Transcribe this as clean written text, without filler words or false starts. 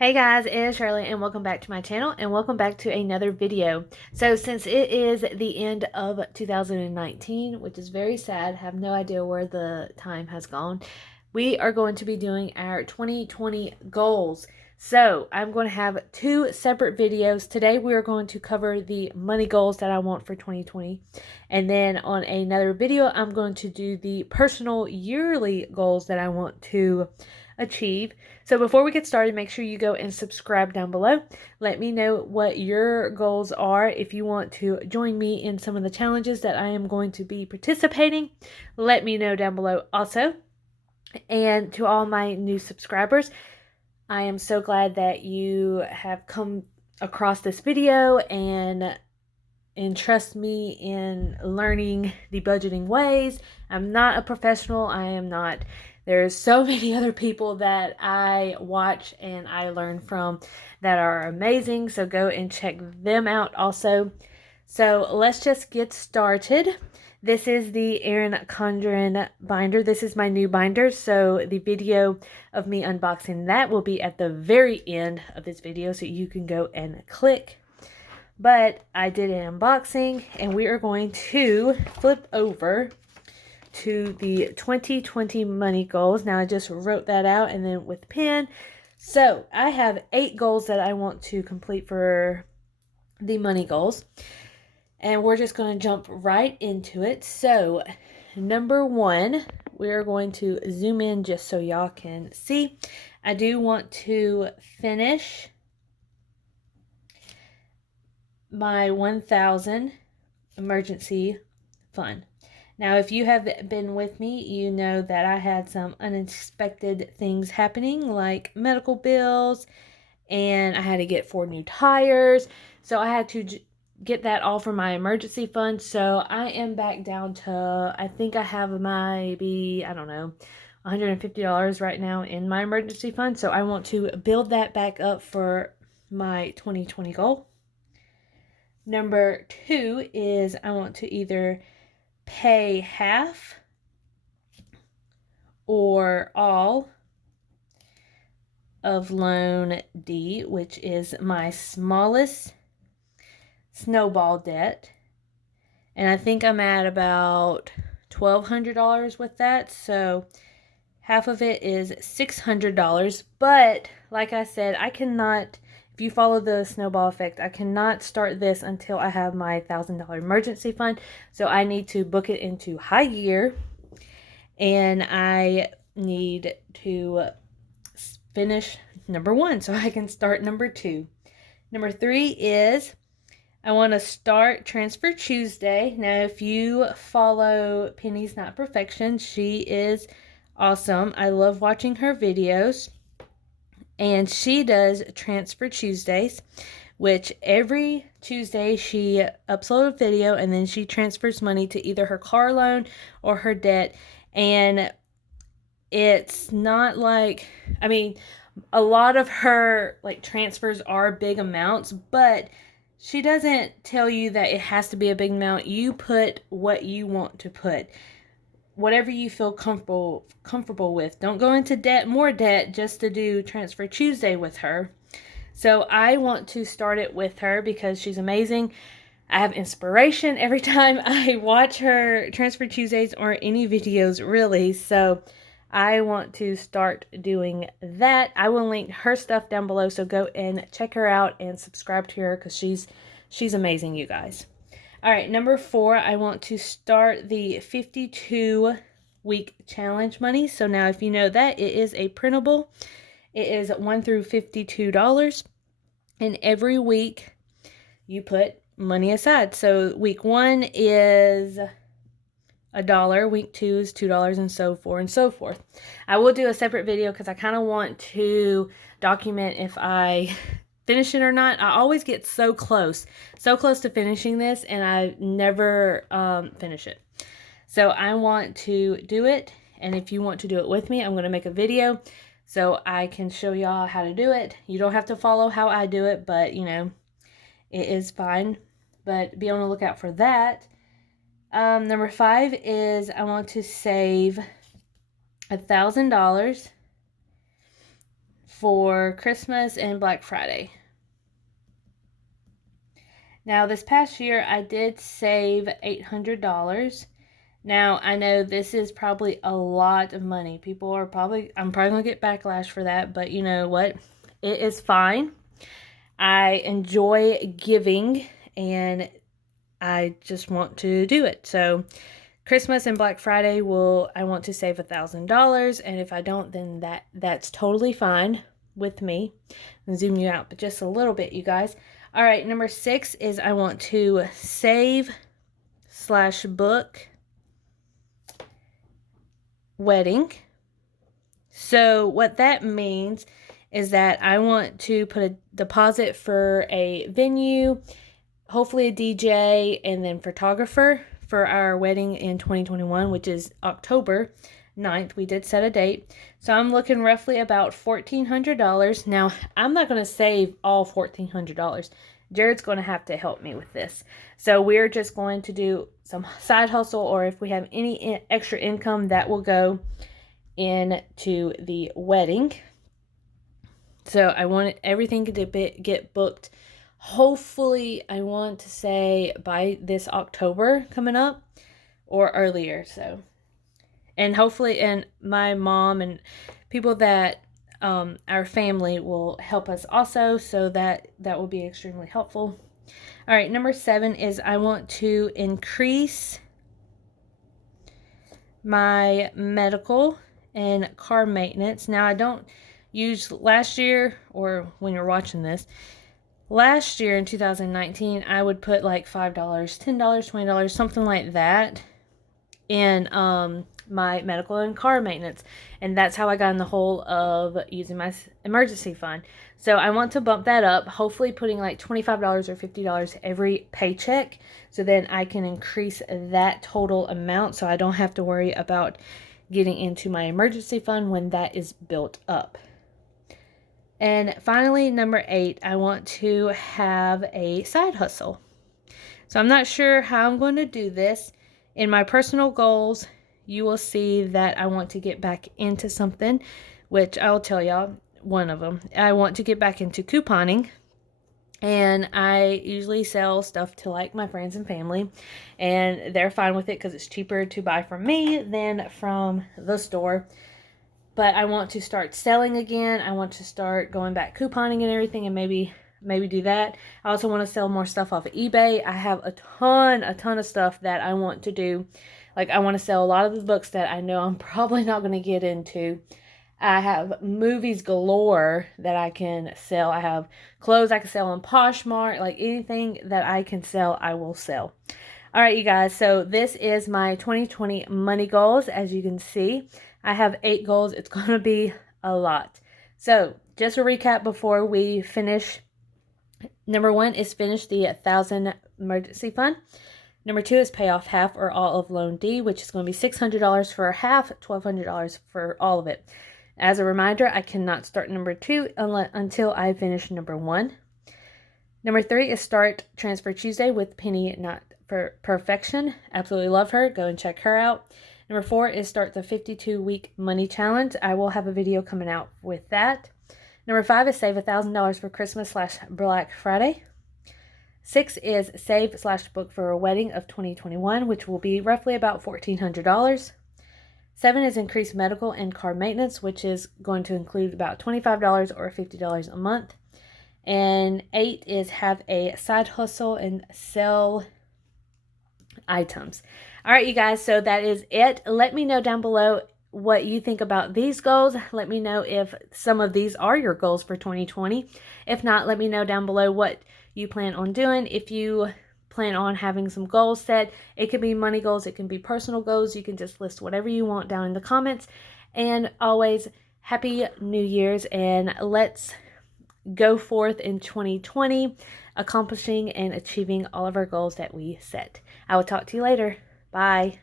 Hey guys, it is Shirley and welcome back to my channel and welcome back to another video. So since it is the end of 2019, which is very sad, have no idea where the time has gone, we are going to be doing our 2020 goals. So I'm going to have two separate videos. Today we are going to cover the money goals that I want for 2020. And then on another video, I'm going to do the personal yearly goals that I want to achieve. So before we get started, make sure you go and subscribe down below. Let me know what your goals are. If you want to join me in some of the challenges that I am going to be participating, let me know down below also. And to all my new subscribers, I am so glad that you have come across this video and trust me in learning the budgeting ways. I'm not a professional. I am not. There's so many other people that I watch and I learn from that are amazing. So go and check them out also. So let's just get started. This is the Erin Condren binder. This is my new binder. So the video of me unboxing that will be at the very end of this video. So you can go and click. But I did an unboxing and we are going to flip over to the 2020 money goals. Now I just wrote that out and then with pen. So I have 8 goals that I want to complete for the money goals. And we're just going to jump right into it. So number 1, we're going to zoom in just so y'all can see. I do want to finish my 1,000 emergency fund. Now, if you have been with me, you know that I had some unexpected things happening, like medical bills, and I had to get 4 new tires. So I had to get that all from my emergency fund. So I am back down to, I think I have maybe, I don't know, $150 right now in my emergency fund. So I want to build that back up for my 2020 goal. Number 2 is I want to either pay half or all of loan D, which is my smallest snowball debt. And I think I'm at about $1,200 with that. So half of it is $600. But like I said, I cannot, if you follow the snowball effect, I cannot start this until I have my $1,000 emergency fund. So I need to book it into high gear. And I need to finish number 1 so I can start number 2. Number 3 is I want to start Transfer Tuesday. Now, if you follow Penny's Not Perfection, she is awesome. I love watching her videos. And she does Transfer Tuesdays, which every Tuesday she uploads a video and then she transfers money to either her car loan or her debt. And it's not like, I mean, a lot of her like transfers are big amounts, but she doesn't tell you that it has to be a big amount. You put what you want to put, whatever you feel comfortable with. Don't go into more debt just to do Transfer Tuesday with her. So I want to start it with her because she's amazing. I have inspiration every time I watch her Transfer Tuesdays or any videos really. So I want to start doing that. I will link her stuff down below, so go and check her out and subscribe to her because she's amazing, you guys. All right, number 4, I want to start the 52-week challenge money. So now if you know that, it is a printable. It is $1 through $52. And every week you put money aside. So week 1 is $1, week 2 is $2, and so forth and so forth. I will do a separate video because I kind of want to document if I finish it or not. I always get so close to finishing this, and I never finish it. So I want to do it, and if you want to do it with me, I'm going to make a video so I can show y'all how to do it. You don't have to follow how I do it, but you know, it is fine. But be on the lookout for that. Number 5 is I want to save $1,000 for Christmas and Black Friday. Now, this past year, I did save $800. Now, I know this is probably a lot of money. I'm probably going to get backlash for that, but you know what? It is fine. I enjoy giving, and I just want to do it. So, Christmas and Black Friday I want to save $1,000, and if I don't, then that's totally fine with me. I'll zoom you out just a little bit, you guys. All right, number 6 is I want to save/book wedding. So what that means is that I want to put a deposit for a venue, hopefully a DJ, and then photographer for our wedding in 2021, which is October 9th. We did set a date. So I'm looking roughly about $1,400. Now, I'm not going to save all $1,400. Jared's going to have to help me with this. So we're just going to do some side hustle, or if we have any extra income, that will go into the wedding. So I want everything to get booked. Hopefully, I want to say by this October coming up or earlier. So, and hopefully, and my mom and people that our family will help us also. So that will be extremely helpful. All right, number 7 is I want to increase my medical and car maintenance. Now, I don't use last year, or when you're watching this, last year in 2019, I would put like $5, $10, $20, something like that in my medical and car maintenance. And that's how I got in the hole of using my emergency fund. So I want to bump that up, hopefully putting like $25 or $50 every paycheck. So then I can increase that total amount so I don't have to worry about getting into my emergency fund when that is built up. And finally, number 8, I want to have a side hustle. So I'm not sure how I'm going to do this. In my personal goals, you will see that I want to get back into something, which I'll tell y'all one of them. I want to get back into couponing. And I usually sell stuff to like my friends and family, and they're fine with it because it's cheaper to buy from me than from the store. But I want to start selling again. I want to start going back couponing and everything, and maybe do that. I also want to sell more stuff off of eBay. I have a ton of stuff that I want to do. Like, I want to sell a lot of the books that I know I'm probably not going to get into. I have movies galore that I can sell. I have clothes I can sell on Poshmark. Like, anything that I can sell, I will sell. All right, you guys. So this is my 2020 money goals. As you can see, I have 8 goals. It's going to be a lot. So just a recap before we finish. Number 1 is finish the 1,000 emergency fund. Number 2 is pay off half or all of loan D, which is going to be $600 for half, $1,200 for all of it. As a reminder, I cannot start number 2 until I finish number 1. Number 3 is start Transfer Tuesday with Penny Not for Perfection. Absolutely love her. Go and check her out. Number 4 is start the 52-week money challenge. I will have a video coming out with that. Number 5 is save $1,000 for Christmas/Black Friday. 6 is save/book for a wedding of 2021, which will be roughly about $1,400. 7 is increase medical and car maintenance, which is going to include about $25 or $50 a month. And 8 is have a side hustle and sell items. All right, you guys, so that is it. Let me know down below what you think about these goals. Let me know if some of these are your goals for 2020. If not, let me know down below what you plan on doing. If you plan on having some goals set, it could be money goals, it can be personal goals. You can just list whatever you want down in the comments. And always, Happy New Year's, and let's go forth in 2020, accomplishing and achieving all of our goals that we set. I will talk to you later. Bye.